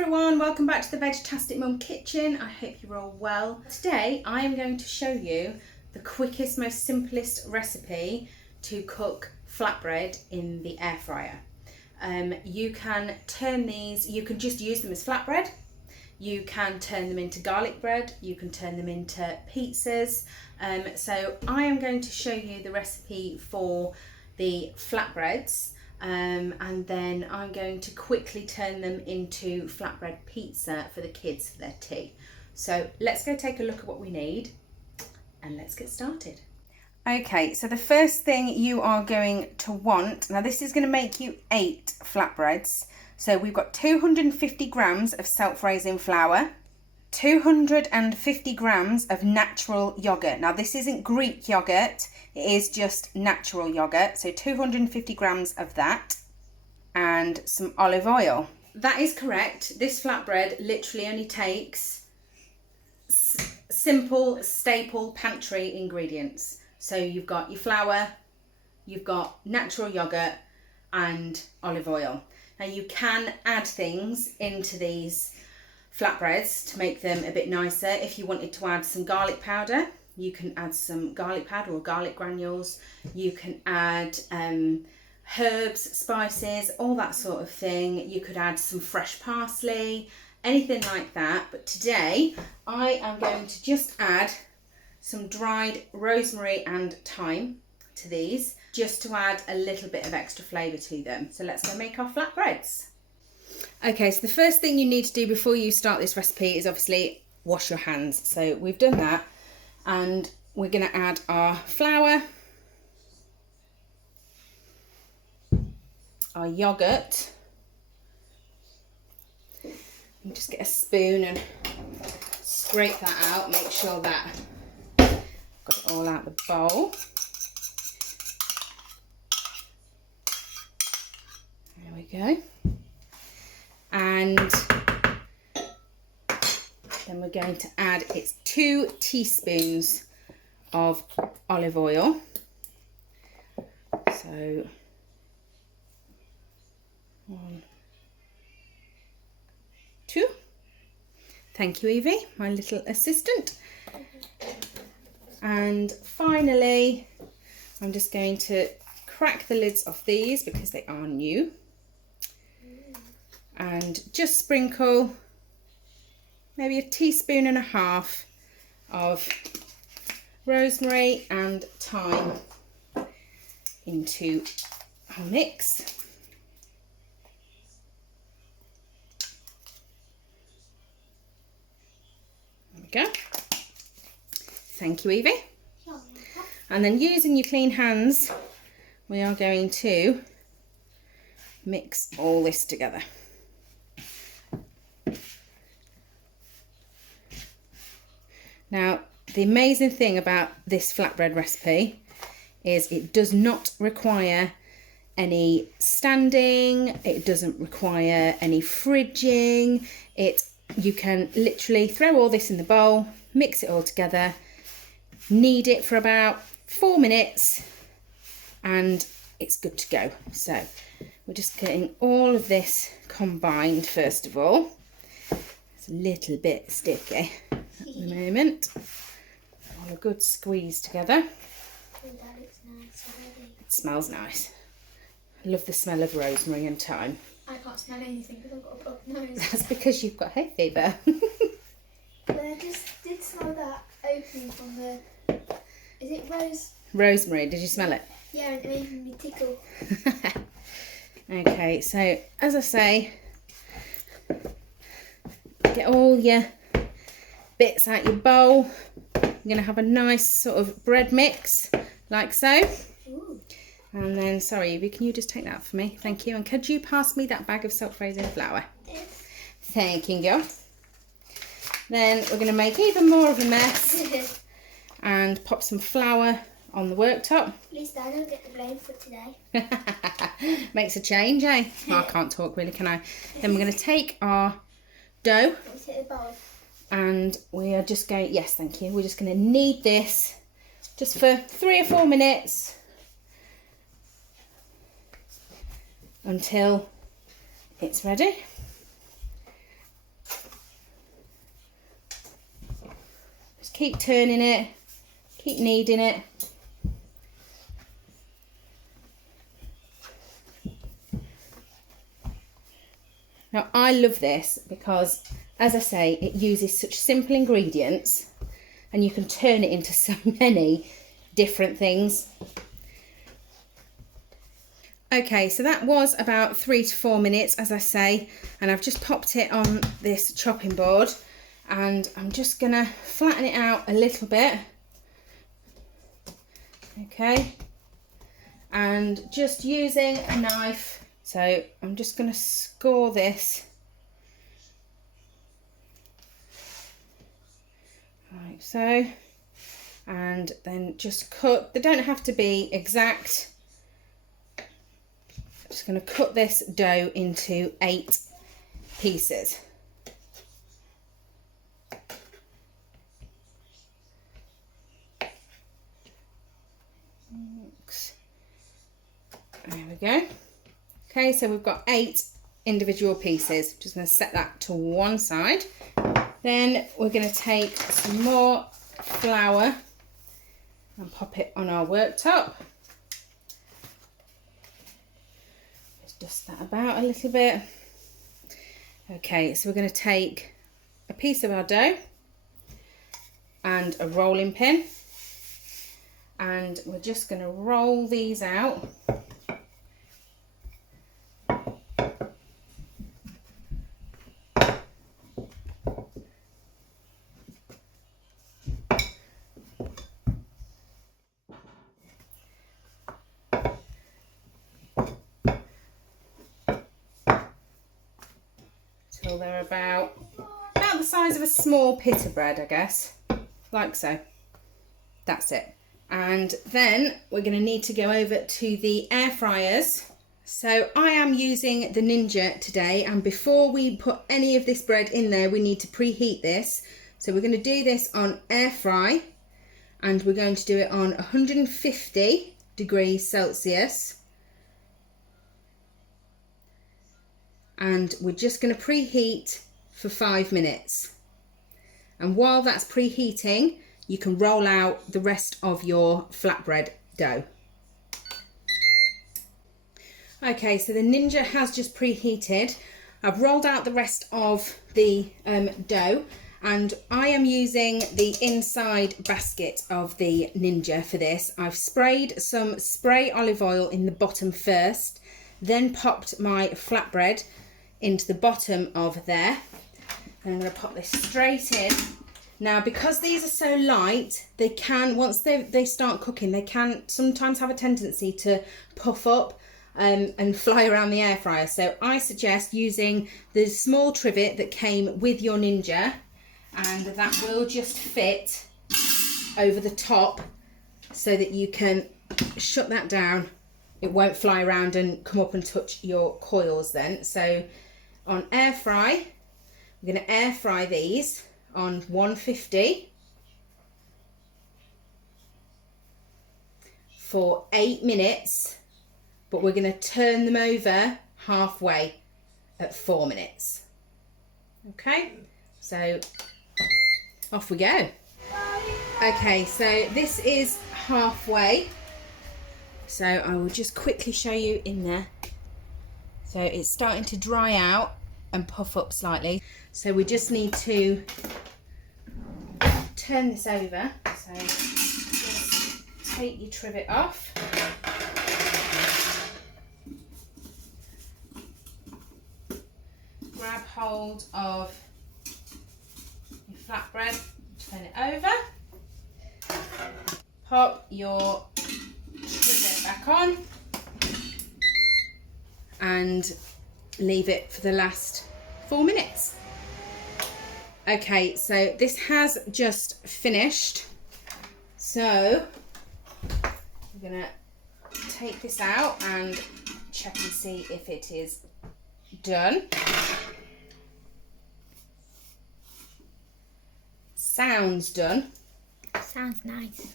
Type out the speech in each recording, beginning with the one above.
everyone, welcome back to the Vegtastic Mum Kitchen. I hope you're all well. Today I am going to show you the quickest, most simplest recipe to cook flatbread in the air fryer. You can turn these, you can just use them as flatbread. You can turn them into garlic bread, you can turn them into pizzas. So I am going to show you the recipe for the flatbreads. And then I'm going to quickly turn them into flatbread pizza for the kids for their tea. So let's go take a look at what we need and let's get started. Okay, so the first thing you are going to want, now this is going to make you 8 flatbreads. So we've got 250 grams of self-raising flour, 250 grams of natural yogurt. Now this isn't Greek yogurt, it is just natural yogurt. So 250 grams of that and some olive oil. That is correct. This flatbread literally only takes simple staple pantry ingredients. So you've got your flour, you've got natural yogurt and olive oil. Now you can add things into these flatbreads to make them a bit nicer. If you wanted to add some garlic powder, you can add some garlic powder or garlic granules. You can add herbs, spices, all that sort of thing. You could add some fresh parsley, anything like that. But today I am going to just add some dried rosemary and thyme to these, just to add a little bit of extra flavour to them. So let's go make our flatbreads. Okay, so the first thing you need to do before you start this recipe is obviously wash your hands. So we've done that and we're going to add our flour, our yoghurt. And just get a spoon and scrape that out, make sure that I've got it all out the bowl. There we go. And then we're going to add, it's 2 teaspoons of olive oil. So 1, 2. Thank you, Evie, my little assistant. And finally, I'm just going to crack the lids off these because they are new. And just sprinkle maybe 1.5 teaspoons of rosemary and thyme into our mix. There we go. Thank you, Evie. And then using your clean hands, we are going to mix all this together. Now, the amazing thing about this flatbread recipe is it does not require any standing, it doesn't require any fridging. You can literally throw all this in the bowl, mix it all together, knead it for about 4 minutes, and it's good to go. So we're just getting all of this combined first of all. It's a little bit sticky at the moment. All a good squeeze together. It smells nice. I love the smell of rosemary and thyme. I can't smell anything because I've got a blocked nose. That's because you've got hay fever. But I just did smell that opening from the... Is it rosemary, did you smell it? Yeah, and it made me tickle. Okay, so as I say, get all your bits out your bowl. You're going to have a nice sort of bread mix, like so. Ooh. And then, sorry, Evie, can you just take that for me? Thank you. And could you pass me that bag of self-raising flour? Yes. Thank you, girl. Then we're going to make even more of a mess and pop some flour on the worktop. At least I don't get the blame for today. Makes a change, eh? Oh, I can't talk really, can I? Then we're going to take our dough. Is it a bowl? And we are just going, yes, thank you. We're just going to knead this just for 3 or 4 minutes until it's ready. keep turning it, keep kneading it. Now I love this because, as I say, it uses such simple ingredients and you can turn it into so many different things. Okay, so that was about 3 to 4 minutes, as I say, and I've just popped it on this chopping board and I'm just gonna flatten it out a little bit. Okay, and just using a knife. So I'm just going to score this like so, and then just cut. They don't have to be exact. I'm just going to cut this dough into 8 pieces. There we go. Okay, so we've got 8 individual pieces. Just going to set that to one side. Then we're going to take some more flour and pop it on our worktop. Just dust that about a little bit. Okay, so we're going to take a piece of our dough and a rolling pin, and we're just going to roll these out. Till they're about the size of a small pita bread, I guess, like so. That's it. And then we're going to need to go over to the air fryers. So I am using the Ninja today, and before we put any of this bread in there, we need to preheat this. So we're going to do this on air fry, and we're going to do it on 150 degrees Celsius. And we're just going to preheat for 5 minutes. And while that's preheating, you can roll out the rest of your flatbread dough. Okay, so the Ninja has just preheated. I've rolled out the rest of the dough, and I am using the inside basket of the Ninja for this. I've sprayed some spray olive oil in the bottom first, then popped my flatbread into the bottom of there. And I'm going to pop this straight in. Now, because these are so light, they can, once they start cooking, they can sometimes have a tendency to puff up and fly around the air fryer. So I suggest using the small trivet that came with your Ninja, and that will just fit over the top so that you can shut that down. It won't fly around and come up and touch your coils then. So on air fry, we're going to air fry these on 150 for 8 minutes, but we're going to turn them over halfway at 4 minutes. Okay, so off we go. Okay, so this is halfway, so I will just quickly show you in there. So it's starting to dry out and puff up slightly, so we just need to turn this over. So just take your trivet off, grab hold of your flatbread, turn it over, pop your trivet back on and leave it for the last 4 minutes. Okay, so this has just finished. So we're gonna take this out and check and see if it is done. Sounds done. Sounds nice.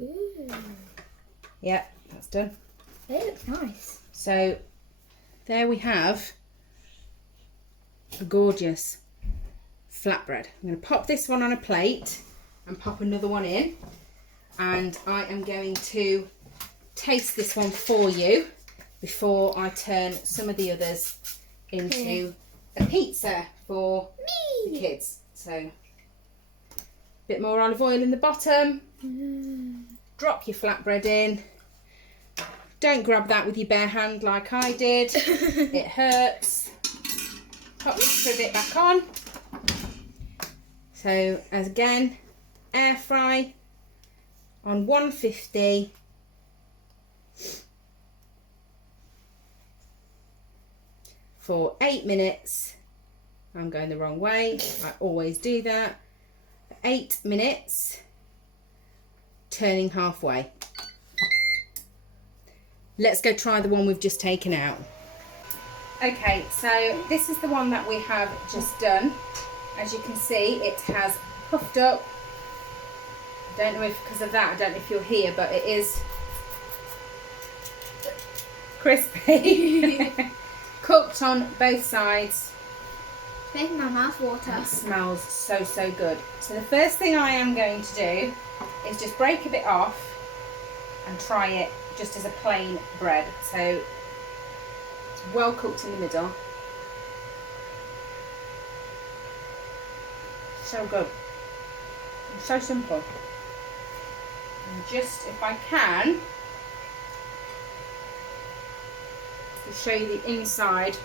Ooh. Yeah, that's done. It looks nice. So there we have a gorgeous flatbread. I'm going to pop this one on a plate and pop another one in, and I am going to taste this one for you before I turn some of the others into a pizza for the kids. So a bit more olive oil in the bottom, drop your flatbread in. Don't grab that with your bare hand like I did, it hurts. Pop the trivet back on. So as again, air fry on 150 for 8 minutes. I'm going the wrong way, I always do that. 8 minutes, turning halfway. Let's go try the one we've just taken out. Okay, so this is the one that we have just done. As you can see, it has puffed up. I don't know if because of that, I don't know if you'll hear, but it is crispy. Cooked on both sides. It's making my mouth water. It smells so, so good. So the first thing I am going to do is just break a bit off and try it just as a plain bread. So it's well cooked in the middle. So good. And so simple. And just, if I can, to show you the inside,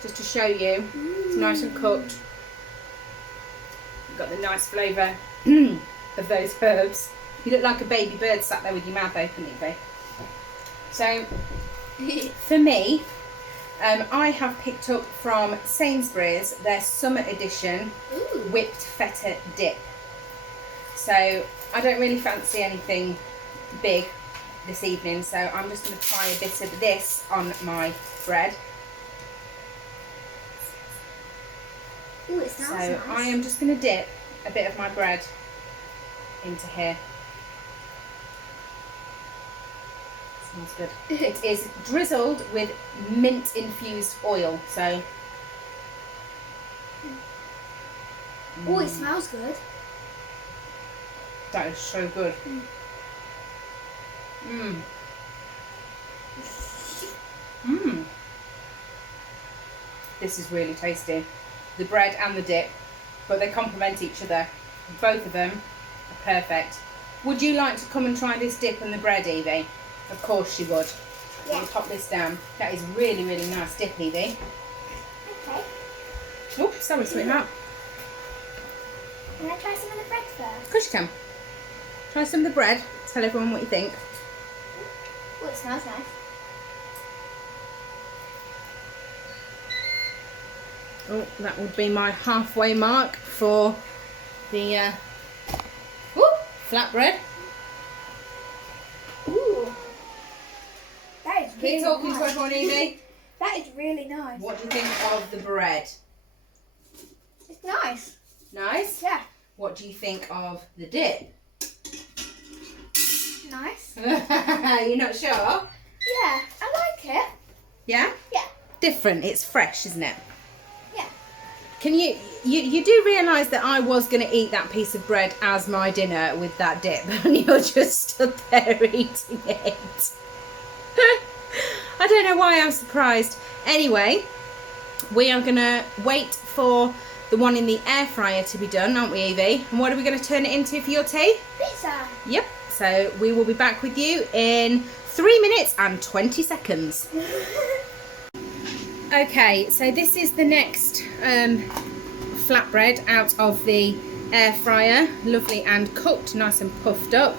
just to show you, it's nice and cooked. You've got the nice flavour of those herbs. You look like a baby bird sat there with your mouth open, Evie. So, for me, I have picked up from Sainsbury's their summer edition whipped feta dip. So I don't really fancy anything big this evening, so I'm just going to try a bit of this on my bread. Ooh, it smells So nice. I am just going to dip a bit of my bread into here. Smells good. It is drizzled with mint infused oil, so. Oh, it smells good. That is so good. This is really tasty. The bread and the dip, but they complement each other. Both of them are perfect. Would you like to come and try this dip and the bread, Evie? Of course you would. Yeah. We'll pop this down. That is really, really nice dip, Evie. Okay. Oh, sorry, sweetheart. Can I try some of the bread first? Of course you can. Try some of the bread. Tell everyone what you think. Oh, it smells nice. Oh, that would be my halfway mark for the flatbread. Ooh. That is really Keep talking nice. to everyone, Evie. That is really nice. What do you think of the bread? It's nice. Nice? Yeah. What do you think of the dip? Nice. You're not sure? Yeah, I like it. Yeah? Yeah. Different. It's fresh, isn't it? Yeah. Can you do realise that I was going to eat that piece of bread as my dinner with that dip, and you're just stood there eating it? I don't know why I'm surprised. Anyway, we are going to wait for the one in the air fryer to be done, aren't we, Evie? And what are we going to turn it into for your tea? Pizza. Yep. So we will be back with you in 3 minutes and 20 seconds. Okay, so this is the next flatbread out of the air fryer. Lovely and cooked, nice and puffed up.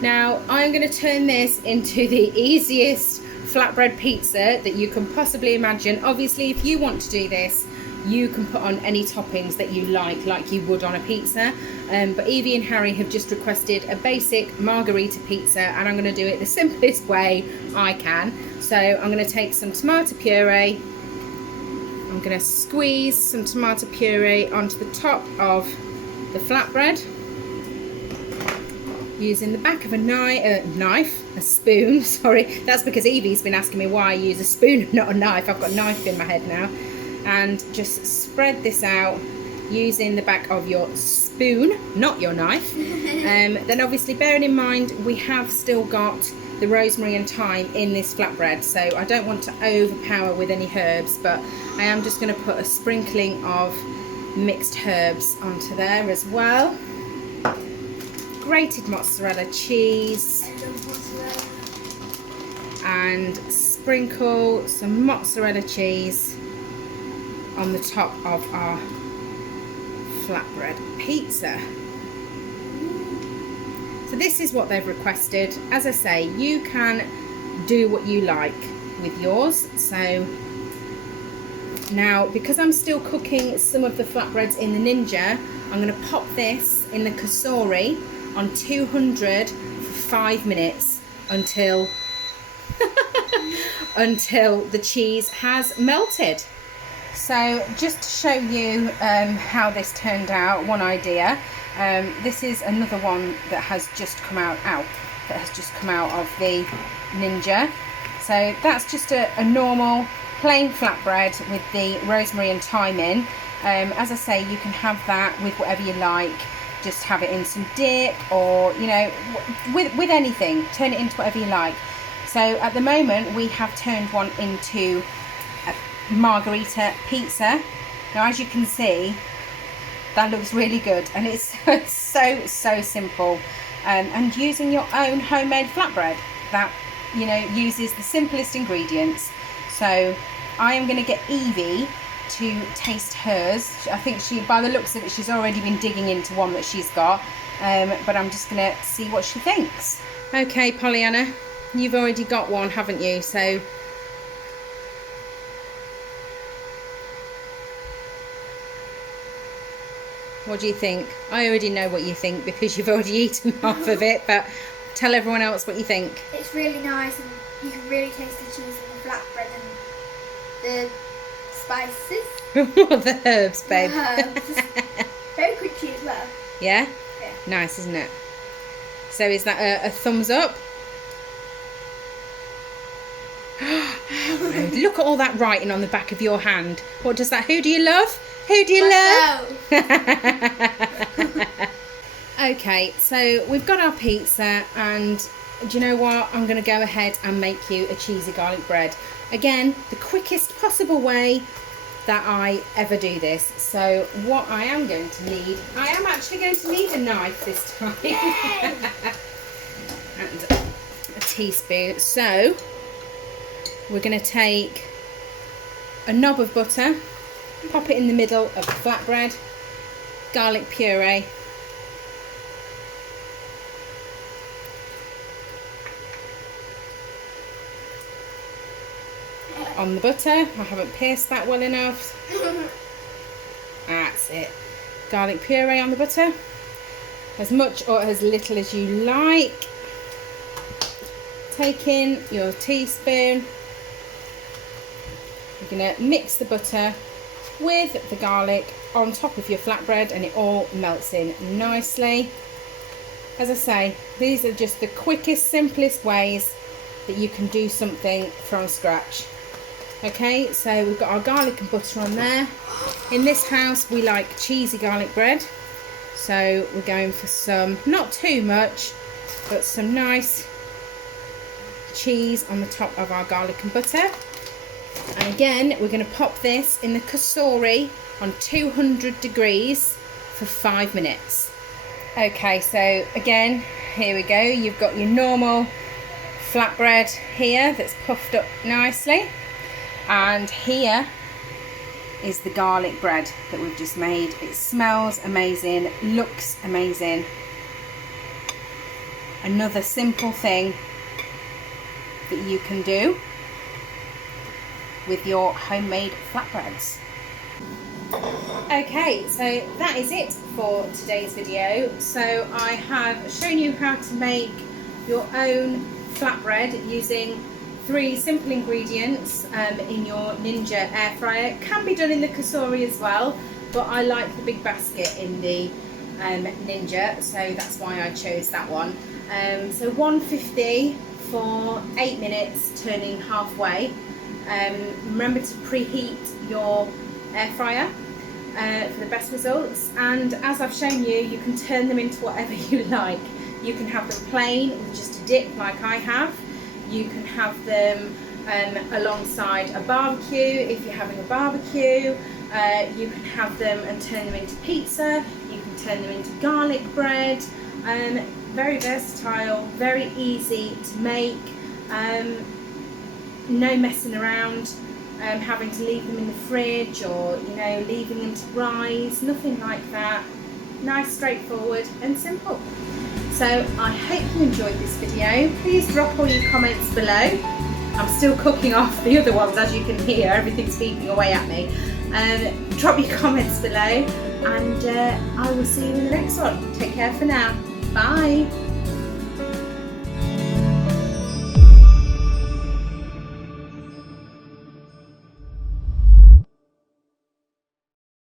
Now I'm going to turn this into the easiest flatbread pizza that you can possibly imagine. Obviously, if you want to do this, you can put on any toppings that you like you would on a pizza. But Evie and Harry have just requested a basic margherita pizza, and I'm going to do it the simplest way I can. So I'm going to take some tomato puree. I'm going to squeeze some tomato puree onto the top of the flatbread using the back of a spoon. Sorry, that's because Evie's been asking me why I use a spoon and not a knife. I've got a knife in my head now. And just spread this out using the back of your spoon, not your knife. Then obviously bearing in mind we have still got the rosemary and thyme in this flatbread, so I don't want to overpower with any herbs, but I am just going to put a sprinkling of mixed herbs onto there as well. Grated mozzarella cheese, and sprinkle some mozzarella cheese on the top of our flatbread pizza. So this is what they've requested. As I say, you can do what you like with yours. So now, because I'm still cooking some of the flatbreads in the Ninja, I'm going to pop this in the kasori on 200 for 5 minutes until until the cheese has melted. So just to show you how this turned out, one idea. This is another one that has just come out. That has just come out of the Ninja. So that's just a normal plain flatbread with the rosemary and thyme in. As I say, you can have that with whatever you like. Just have it in some dip, or you know, with anything. Turn it into whatever you like. So at the moment we have turned one into a margherita pizza. Now, as you can see, that looks really good, and it's so simple. And using your own homemade flatbread that, you know, uses the simplest ingredients. So I am going to get Evie to taste hers. I think she, by the looks of it, she's already been digging into one that she's got, but I'm just going to see what she thinks. Okay, Pollyanna, you've already got one, haven't you? So what do you think? I already know what you think because you've already eaten half of it, but tell everyone else what you think. It's really nice, and you can really taste the cheese in the flatbread and the spices. The herbs, babe. The herbs. Very crunchy as well. Yeah? Yeah. Nice, isn't it? So is that a thumbs up? Look at all that writing on the back of your hand. What does that? Who do you love? Who do you love? Okay, so we've got our pizza, and do you know what? I'm going to go ahead and make you a cheesy garlic bread. Again, the quickest possible way that I ever do this. So what I am going to need, I am actually going to need a knife this time. And a teaspoon. So we're going to take a knob of butter, pop it in the middle of the flatbread, garlic puree, on the butter. I haven't pierced that well enough. That's it. Garlic puree on the butter, as much or as little as you like. Take in your teaspoon. You're going to mix the butter with the garlic on top of your flatbread, and it all melts in nicely. As I say, these are just the quickest, simplest ways that you can do something from scratch. Okay, so we've got our garlic and butter on there. In this house we like cheesy garlic bread, so we're going for some, not too much, but some nice cheese on the top of our garlic and butter. And again, we're going to pop this in the kasori on 200 degrees for 5 minutes. Okay, so again, here we go. You've got your normal flatbread here that's puffed up nicely. And here is the garlic bread that we've just made. It smells amazing, looks amazing. Another simple thing that you can do with your homemade flatbreads. Okay, so that is it for today's video. So I have shown you how to make your own flatbread using 3 simple ingredients in your Ninja air fryer. It can be done in the kasori as well, but I like the big basket in the Ninja, so that's why I chose that one. So 150 for 8 minutes, turning halfway. Remember to preheat your air fryer. for the best results. And as I've shown you, you can turn them into whatever you like. You can have them plain with just a dip like I have. You can have them alongside a barbecue if you're having a barbecue. You can have them and turn them into pizza. You can turn them into garlic bread. Very versatile, very easy to make. No messing around, having to leave them in the fridge or leaving them to rise. Nothing like that. Nice, straightforward and simple. So I hope you enjoyed this video. Please drop all your comments below. I'm still cooking off the other ones, as you can hear, everything's beeping away at me. Drop your comments below, and I will see you in the next one. Take care for now. Bye.